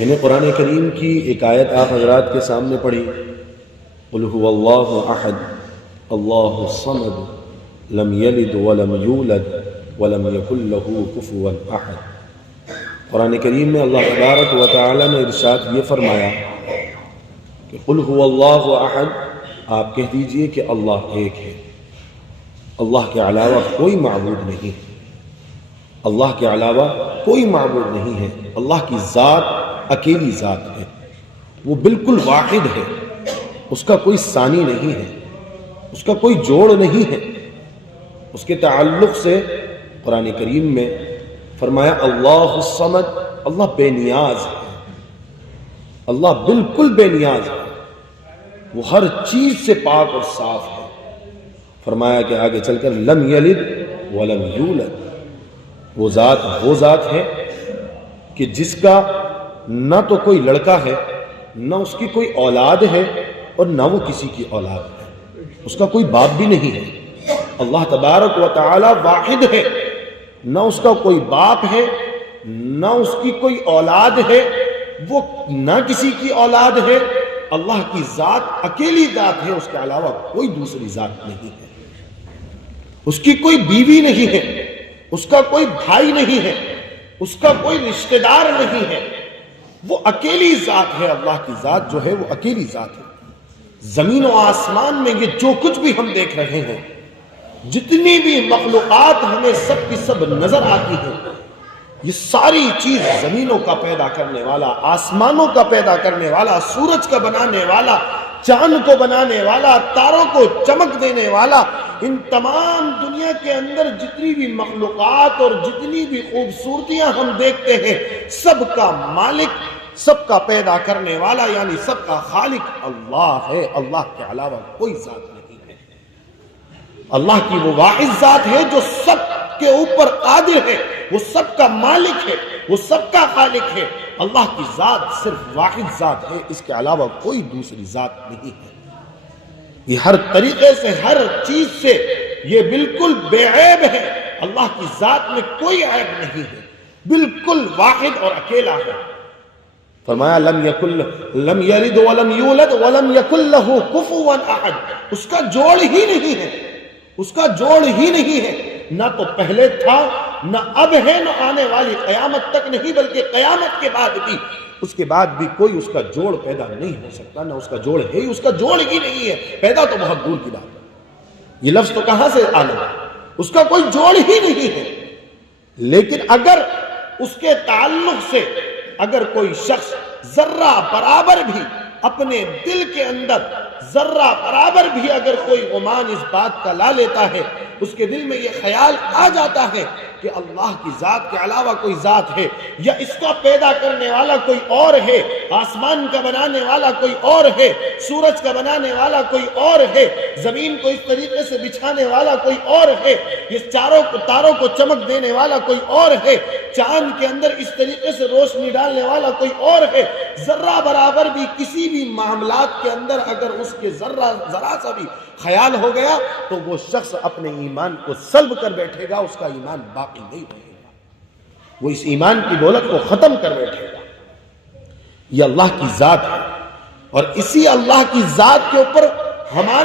میں نے قرآن کریم کی ایک آیت آپ حضرات کے سامنے پڑھی، قل هو اللہ احد اللہ الصمد لم یلد ولم یولد ولم یکن له کفوا احد۔ قرآن کریم میں اللہ تبارک و تعالی نے ارشاد یہ فرمایا کہ قل هو اللہ احد، آپ کہہ دیجئے کہ اللہ ایک ہے، اللہ کے علاوہ کوئی معبود نہیں، اللہ کے علاوہ کوئی معبود نہیں ہے۔ اللہ کی ذات اکیلی ذات ہے، وہ بالکل واحد ہے، اس کا کوئی ثانی نہیں ہے، اس کا کوئی جوڑ نہیں ہے۔ اس کے تعلق سے قرآن کریم میں فرمایا اللہ الصمد، اللہ بے نیاز ہے، اللہ بالکل بے نیاز ہے، وہ ہر چیز سے پاک اور صاف ہے۔ فرمایا کہ آگے چل کر لم یلد ولم یولد، وہ ذات ہے کہ جس کا نہ تو کوئی لڑکا ہے، نہ اس کی کوئی اولاد ہے، اور نہ وہ کسی کی اولاد ہے، اس کا کوئی باپ بھی نہیں ہے۔ اللہ تبارک و تعالی واحد ہے، نہ اس کا کوئی باپ ہے، نہ اس کی کوئی اولاد ہے، وہ نہ کسی کی اولاد ہے۔ اللہ کی ذات اکیلی ذات ہے، اس کے علاوہ کوئی دوسری ذات نہیں ہے، اس کی کوئی بیوی نہیں ہے، اس کا کوئی بھائی نہیں ہے، اس کا کوئی رشتہ دار نہیں ہے، وہ اکیلی ذات ہے۔ اللہ کی ذات جو ہے وہ اکیلی ذات ہے۔ زمین و آسمان میں یہ جو کچھ بھی ہم دیکھ رہے ہیں، جتنی بھی مخلوقات ہمیں سب کی سب نظر آتی ہیں، یہ ساری چیز زمینوں کا پیدا کرنے والا، آسمانوں کا پیدا کرنے والا، سورج کا بنانے والا، چاند کو بنانے والا، تاروں کو چمک دینے والا، ان تمام دنیا کے اندر جتنی بھی مخلوقات اور جتنی بھی خوبصورتیاں ہم دیکھتے ہیں، سب کا مالک، سب کا پیدا کرنے والا، یعنی سب کا خالق اللہ ہے۔ اللہ کے علاوہ کوئی ذات نہیں ہے۔ اللہ کی وہ واحد ذات ہے جو سب کے اوپر قادر ہے، وہ سب کا مالک ہے، وہ سب کا خالق ہے۔ اللہ کی ذات صرف واحد ذات ہے، اس کے علاوہ کوئی دوسری ذات نہیں ہے۔ یہ ہر طریقے سے، ہر چیز سے یہ بالکل بے عیب ہے۔ اللہ کی ذات میں کوئی عیب نہیں ہے، بالکل واحد اور اکیلا ہے۔ فرمایا لم یلد ولم یولد ولم یکن له کفوا احد، اس کا جوڑ ہی نہیں ہے، اس کا جوڑ ہی نہیں ہے، نہ تو پہلے تھا، نہ اب ہے، نہ آنے والی قیامت تک نہیں، بلکہ قیامت کے بعد بھی، اس کے بعد بھی کوئی اس کا جوڑ پیدا نہیں ہو سکتا، نہ اس کا جوڑ ہے، اس کا جوڑ ہی نہیں ہے۔ پیدا تو بہت دور کی بات ہے، یہ لفظ تو کہاں سے آنا، اس کا کوئی جوڑ ہی نہیں ہے۔ لیکن اگر اس کے تعلق سے اگر کوئی شخص ذرہ برابر بھی اپنے دل کے اندر، ذرہ برابر بھی اگر کوئی گمان اس بات کا لا لیتا ہے، اس کے دل میں یہ خیال آ جاتا ہے کہ اللہ کی ذات کے علاوہ کوئی ذات ہے، یا اس کا پیدا کرنے والا کوئی اور ہے، آسمان کا بنانے والا کوئی اور ہے، سورج کا بنانے والا کوئی اور ہے، زمین کو اس طریقے سے بچھانے والا کوئی اور ہے، یہ تاروں کو چمک دینے والا کوئی اور ہے، چاند کے اندر اس طریقے سے روشنی ڈالنے والا کوئی اور ہے، ذرہ برابر بھی کسی بھی معاملات کے اندر اگر اس کے ذرا سا بھی خیال ہو گیا تو وہ شخص اپنے ایمان کو سلب کر بیٹھے گا، اس کا ایمان باقی نہیں رہے گا، وہ اس ایمان کی دولت کو ختم کر بیٹھے گا۔ یہ اللہ کی ذات ہے، اور اسی اللہ کی ذات کے اوپر ہمارے